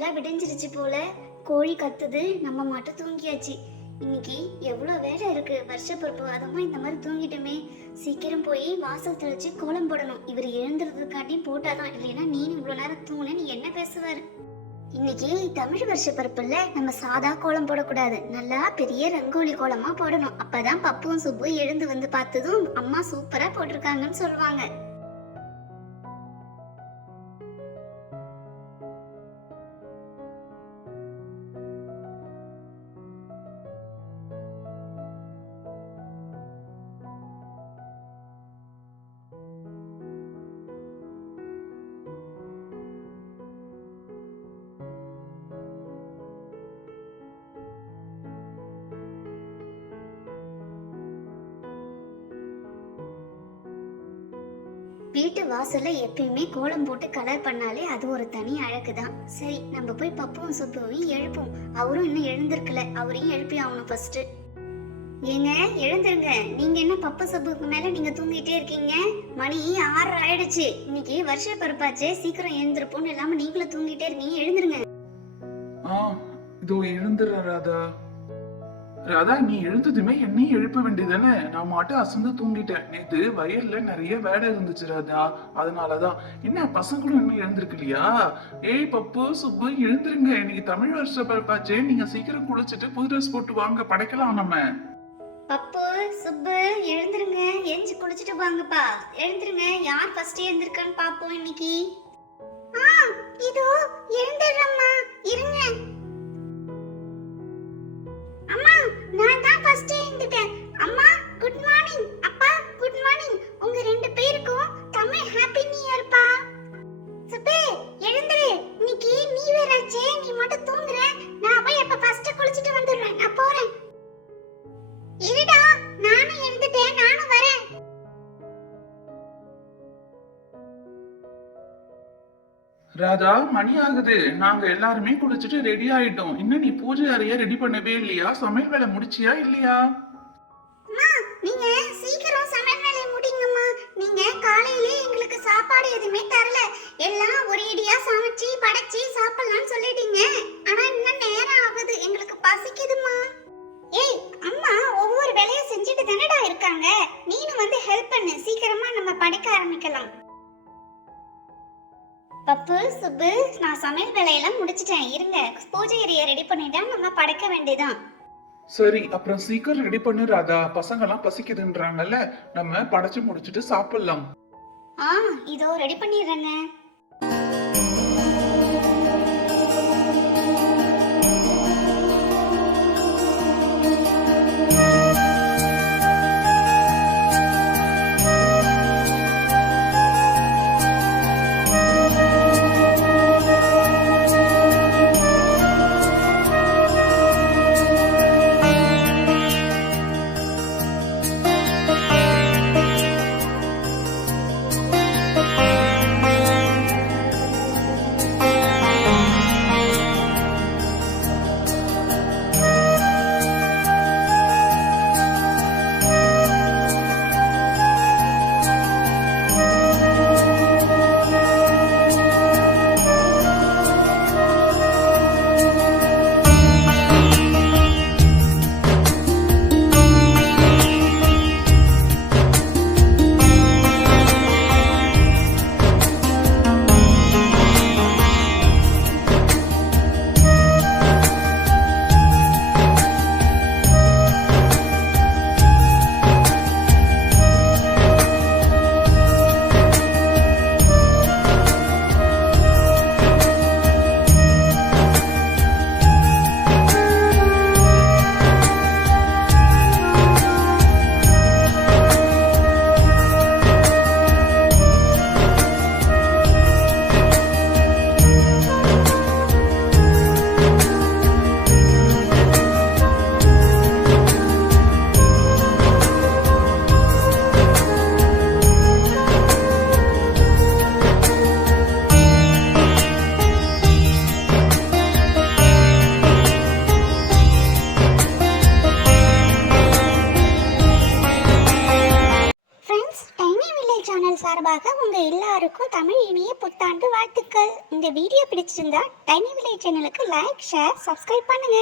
நல்லா விடிஞ்சிருச்சு போல. கோழி கத்துது, நம்ம மட்டும் தூங்கியாச்சு. இன்னைக்கு எவ்வளோ வேலை இருக்கு. வருஷப்பிறப்பு அதுவும் இந்த மாதிரி தூங்கிட்டுமே. சீக்கிரம் போய் வாசல் தெளிச்சு கோலம் போடணும். இவர் எழுந்துறதுக்காட்டியும் போட்டாதான், இல்லைன்னா நீ இவ்வளோ நேரம் தூங்குன நீ என்ன பேசுவாரு. இன்னைக்கு தமிழ் வருஷப்பிறப்புல நம்ம சாதா கோலம் போடக்கூடாது, நல்லா பெரிய ரங்கோலி கோலமா போடணும். அப்பதான் பப்புவும் சுப்பு எழுந்து வந்து பார்த்ததும் அம்மா சூப்பரா போட்டிருக்காங்கன்னு சொல்லுவாங்க. வீட்டு வாசல்ல எப்பயுமே கோலம் போட்டு கலர் பண்ணாலே அது ஒரு தனி அழகுதான். சரி, நம்ம போய் பப்புவும் சுப்புவையும் எழுப்போம். அவரும் இன்னும் எழுந்திருக்கல, அவரையும் எழுப்பி ஆகணும் ஃபர்ஸ்ட். ஏங்க எழுந்துருங்க. நீங்க என்ன பப்பு சுப்புக்கு மேல நீங்க தூங்கிட்டே இருக்கீங்க? மணி 6 ஆயிடுச்சு. இன்னைக்கு வருஷ பிறப்பாச்சே, சீக்கிரம் எழுந்திருப்போம்னு இல்லாம நீங்களும் தூங்கிட்டே இருக்கீங்க. எழுந்துருங்க. இதோ எழுந்துடுற ராதா. ராதா, நீ எழுந்ததுமே என்னையும் எழுப்ப வேண்டியதானே? நான் மட்டும் அசந்து தூங்கிட்டேன். நேத்து வயல்ல நிறைய வேலை இருந்துச்சு ராதா, அதனாலதான். என்ன பசங்களும் இன்னும் எழுந்திருக்கலையா? ஏய் பப்பு சுப்பு, எழுந்துருங்க. இன்னைக்கு தமிழ் வருஷ பிறப்பாச்சே, நீங்க சீக்கிரம் குளிச்சுட்டு புது ட்ரெஸ் போட்டு வாங்க, படைக்கலாம் நம்ம. பப்பு சுப்பு எழுந்துருங்க, எஞ்சி குளிச்சுட்டு வாங்கப்பா. எழுந்துருங்க. யார் ஃபர்ஸ்ட் எழுந்திருக்கான்னு பாப்போம் இன்னைக்கு. இதோ எழுந்துடுறம்மா, இருங்க. அம்மா, நான் தான் ஃபர்ஸ்ட் எழுந்துட்டேன். அம்மா குட் மார்னிங். அப்பா குட் மார்னிங். உங்க ரெண்டு பேருக்கும் தமிழ் ஹாப்பி நியூ இயர்ப்பா. சுப்பு எழுந்துரு, இன்னைக்கு நீ வேறாச்சே, நீ மட்டும் தூங்குற. நான் போய் அப்ப ஃபர்ஸ்ட் குளிச்சிட்டு வந்துடுறேன். நான் போறேன். இருடா, நானும் எழுந்துட்டேன், நானும் வரேன். ராதா, மணி ஆகுது. நாங்க எல்லாருமே குளிச்சுட்டு ரெடி ஆயிட்டோம். இன்னும் நீ பூஜை அறைய ரெடி பண்ணவே இல்லையா? சமையல் வேலை முடிச்சியா இல்லையா? நீங்க சீக்கிரம் சமையல் வேலையை முடிங்கம்மா. நீங்க காலையிலே எங்களுக்கு சாப்பாடு எதுவுமே தரல. எல்லாம் ஒரேடியா சமைச்சு படைச்சு சாப்பிடலாம்னு சொல்லிட்டீங்க. ஆனா இன்னும் நேரம் ஆகுது, எங்களுக்கு பசிக்குதுமா. ஏய் அம்மா, ஒவ்வொரு வேலையை செஞ்சுட்டு தானடா இருக்காங்க. நீனும் வந்து ஹெல்ப் பண்ணு, சீக்கிரமா நம்ம படைக்க ஆரம்பிக்கலாம். பப்பு சுப்பு, நான் சமையல் வேலையெல்லாம் முடிச்சிட்டேன். இருங்க, பூஜை அறையை ரெடி பண்ணிட்டா நம்ம படைக்க வேண்டியதான். சரி, அப்புறம் சீக்கிரம் ரெடி பண்ணு ராதா. பசங்க எல்லாம் பசிக்குதுன்றாங்கல்ல, நம்ம படைச்சு முடிச்சிட்டு சாப்பிடலாம். இதோ ரெடி பண்ணிடுறேங்க. சேனல் சார்பாக உங்க எல்லாருக்கும் தமிழ் இனிய புத்தாண்டு வாழ்த்துக்கள். இந்த வீடியோ பிடிச்சிருந்தா டைனி வில்லேஜ் சேனலுக்கு லைக், ஷேர், சப்ஸ்கிரைப் பண்ணுங்க.